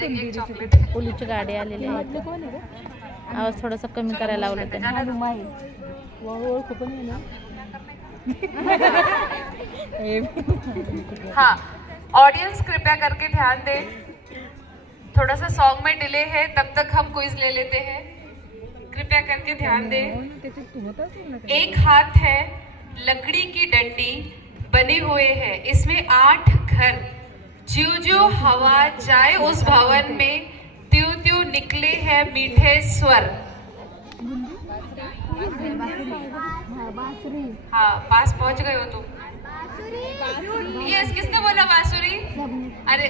दे chocolate. पोलीसची गाडी आलेली आहे. आवाज थोडासा कमी करायला लावलं त्यांनी. हाँ, ऑडियंस कृपया करके ध्यान दें. थोड़ा सा सॉन्ग में डिले है, तब तक हम क्विज ले लेते हैं. कृपया करके ध्यान दें. एक हाथ है, लकड़ी की डंडी बने हुए है, इसमें 8 घर. ज्यों ज्यों हवा जाए उस भवन में, त्यों त्यों निकले हैं मीठे स्वर. हाँ, पास पहुंच गए हो तुम. यस, किसने बोला बांसुरी? अरे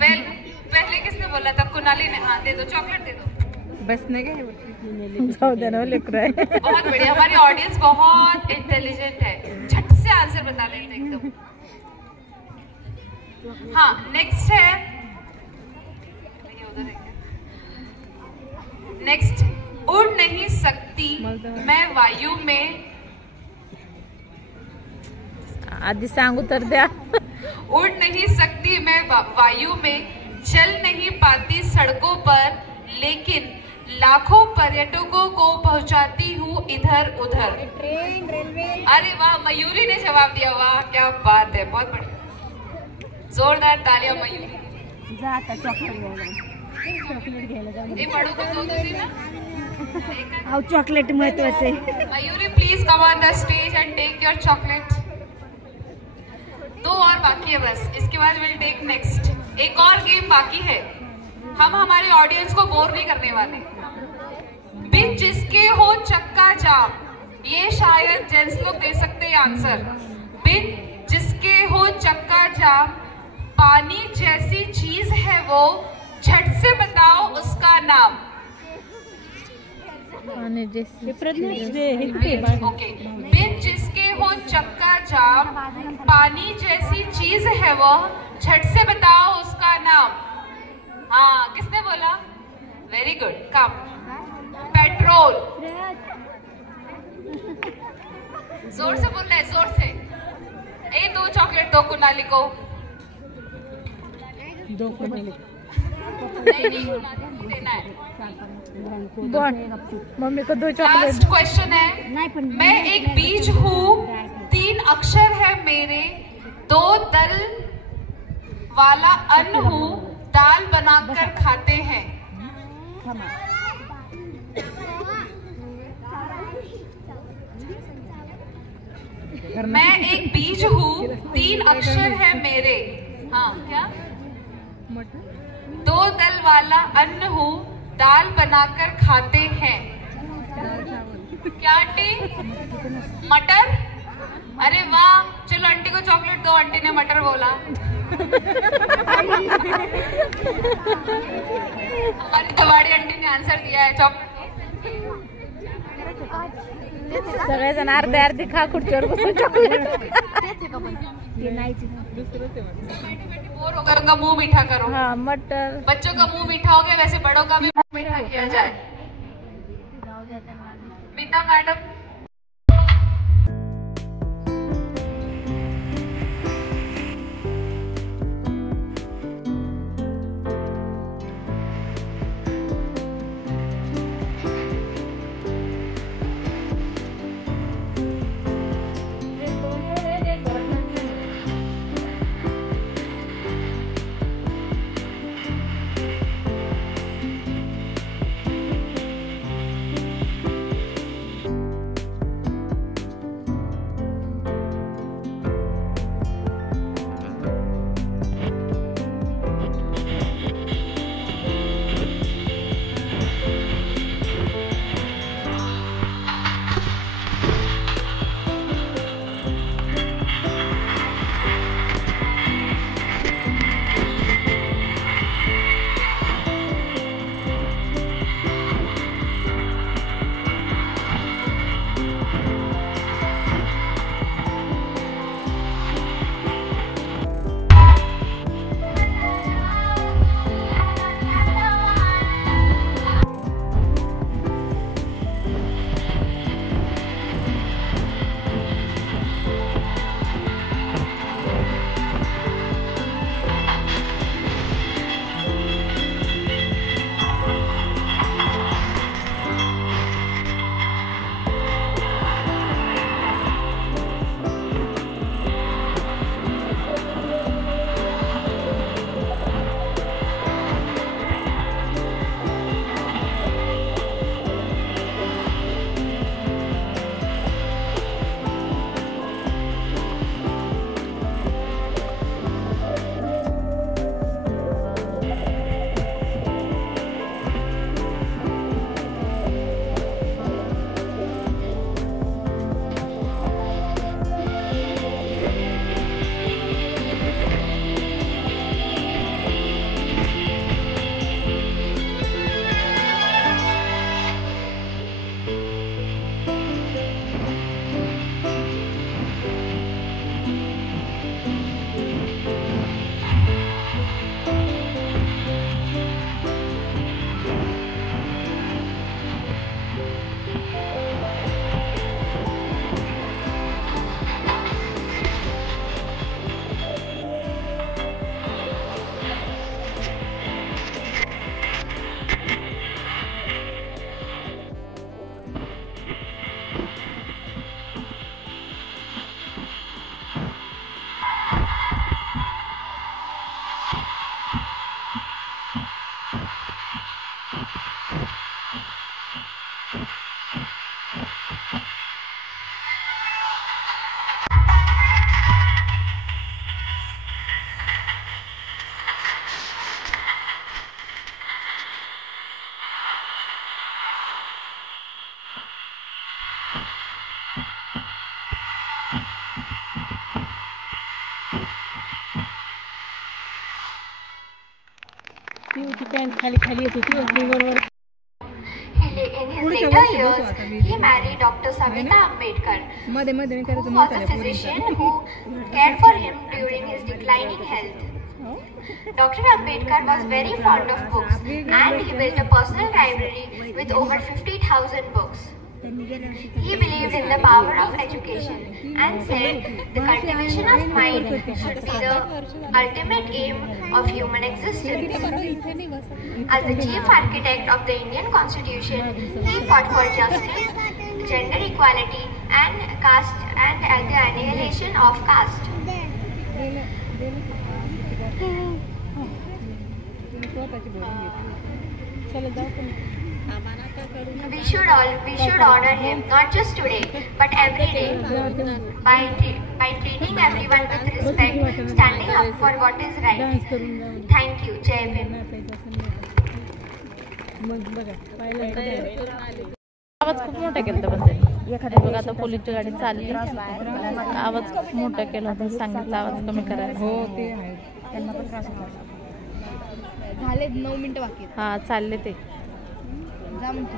पहले किसने बोला था? कुनाली ने. हाँ, दे दो चॉकलेट, दे दो. बसने गए लिख रहा है. बहुत बढ़िया, हमारी ऑडियंस बहुत इंटेलिजेंट है, झट से आंसर बता देते एकदम. हाँ, नेक्स्ट है. नेक्स्ट, उड़ नहीं सकती मैं वायु में. आधी सांगू तर द्या. उड़ नहीं सकती मैं वायु में, चल नहीं पाती सड़कों पर, लेकिन लाखों पर्यटकों को पहुंचाती हूँ इधर उधर. Train, railway. अरे वाह, मयूरी ने जवाब दिया. वाह, क्या बात है, बहुत बढ़िया. जोरदार तालियां मयूरी. ये बड़ों को दो दी ना. चॉकलेट महत्वाचे. Mayuri, please come on the stage and take your chocolate. 2 और बाकी है बस, इसके बाद विल टेक नेक्स्ट. एक और गेम बाकी है. हम हमारे ऑडियंस को बोर नहीं करने वाले. बिन जिसके हो चक्का जाम, ये शायद जेंट्स लोग दे सकते हैं आंसर. बिन जिसके हो चक्का जाम, पानी जैसी चीज है वो, झट से बताओ उसका नाम. ओके, बिन जिसके हो चक्का जाम, पानी जैसी चीज है वो, झट से बताओ उसका नाम. हाँ, किसने बोला? Very good. कम. पेट्रोल. जोर से बोलना है, जोर से. 2 चॉकलेट दो कुनाली को. नहीं, देना है. मम्मी को 2 चॉकलेट. लास्ट क्वेश्चन है. मैं एक बीज हूँ, 3 अक्षर है मेरे, 2 दल वाला अन्न हूँ, दाल बनाकर खाते हैं. मैं एक बीज हूँ, 3 अक्षर है मेरे. हाँ, क्या? 2 दल वाला अन्न हूँ, दाल बनाकर खाते हैं. क्या आंटी? मटर. अरे वाह, चलो आंटी को चॉकलेट दो. आंटी ने मटर बोला. हमारी कबाड़ी आंटी ने आंसर दिया है. चॉकलेट सगळेजण अर्धे अर्धे खा, खुर्चीवर बसून चॉकलेट. बोर होकर उनका मुंह मीठा करो. हाँ, मटर. बच्चों का मुंह मीठा हो गया, वैसे बड़ों का भी मुंह मीठा किया जाए. मीता madam. In his later years, he married Dr. Savita Ambedkar, who was a physician who cared for him during his declining health. Dr. Ambedkar was very fond of books and he built a personal library with over 50,000 books. He believed in the power of education and said the cultivation of mind should be the ultimate aim of human existence. As the chief architect of the Indian Constitution, he fought for justice, gender equality and caste and the annihilation of caste. We should honor him not just today but every day by treating everyone with respect, standing up for what is right. Thank you. Jai Bhim. आवाज खूप मोठा केला होता पण बघा आता पोलीसची गाडी चालली आवाज खूप मोठा केला होता सांगितलं आवाज कमी करायला. हो ते आहे त्यांना पण त्रास होतो. झाले 9 मिनिटं बाकी आहेत. हा चालले ते जा म्हणतो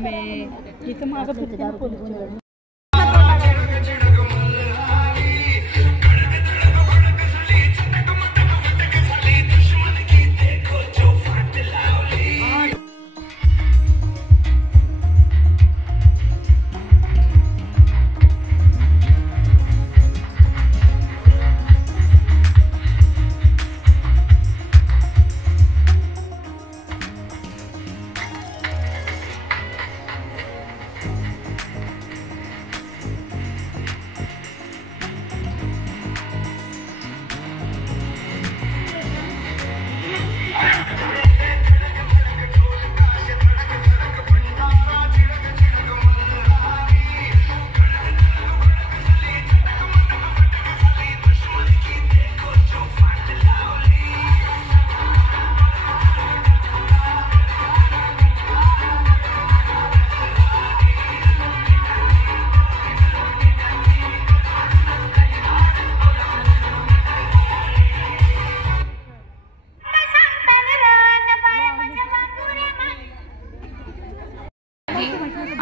मी इथं मागत होते पोलीसची गाडी.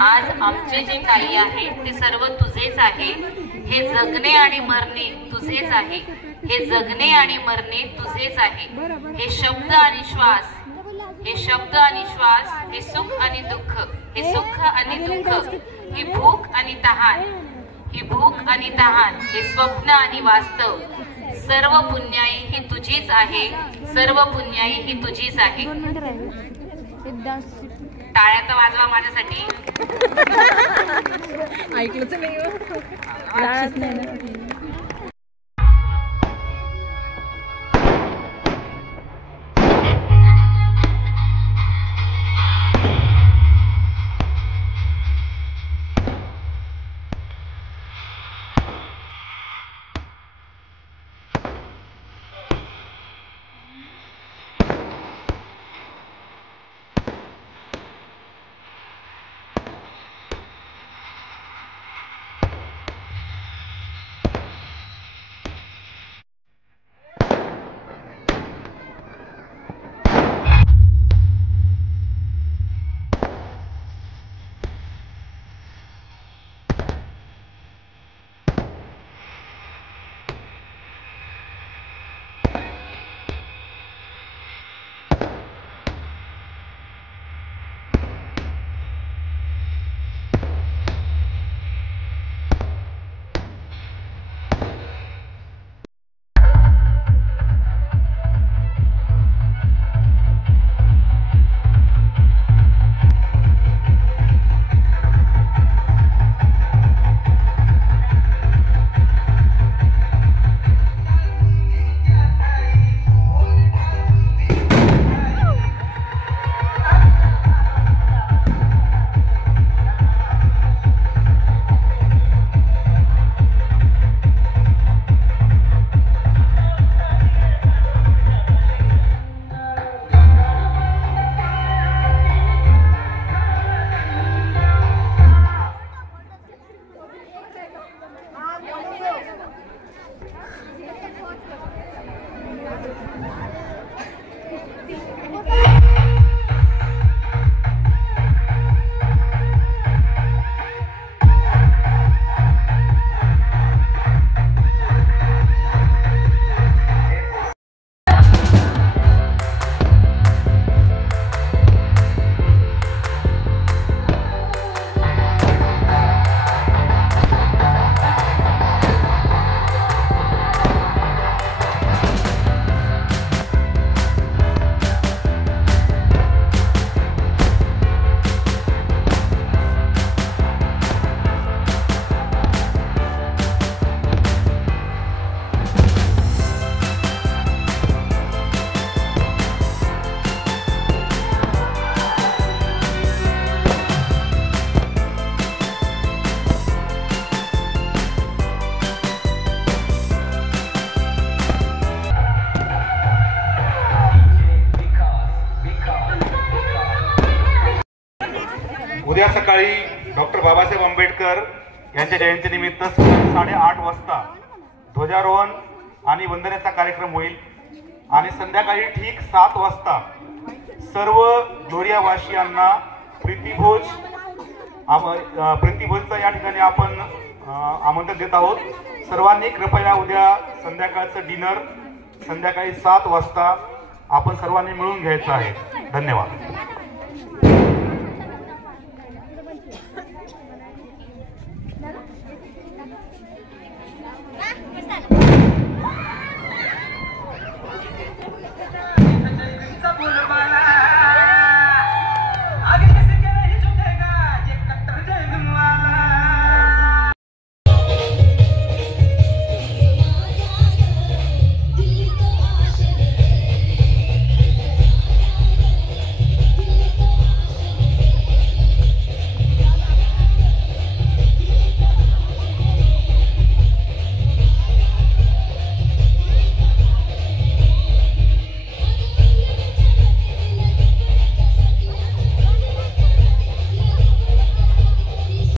आज आमचे जे काही आहे ते सर्व तुझेच आहे. हे जगणे आणि मरणे तुझेच आहे. हे जगणे आणि मरणे तुझेच आहे. हे शब्द आणि श्वास, हे शब्द आणि श्वास, हे सुख आणि दुःख, हे सुख आणि दुःख, ही भूक आणि तहान, ही भूक आणि तहान, हे स्वप्न आणि वास्तव, सर्व पुण्याई ही तुझीच आहे. सर्व पुण्याई ही तुझीच आहे. टाळ्या तर वाजवा माझ्यासाठी. ऐकलंच नाही. उद्या सकाळी डॉक्टर बाबासाहेब आंबेडकर यांच्या जयंतीनिमित्त 8:30 वाजता ध्वजारोहण आणि वंदनेचा कार्यक्रम होईल आणि संध्याकाळी ठीक 7 वाजता सर्व लोरियावासियांना प्रीतिभोजचं या ठिकाणी आपण आमंत्रण देत आहोत. सर्वांनी कृपया उद्या संध्याकाळचं डिनर संध्याकाळी 7 वाजता आपण सर्वांनी मिळून घ्यायचं आहे. धन्यवाद.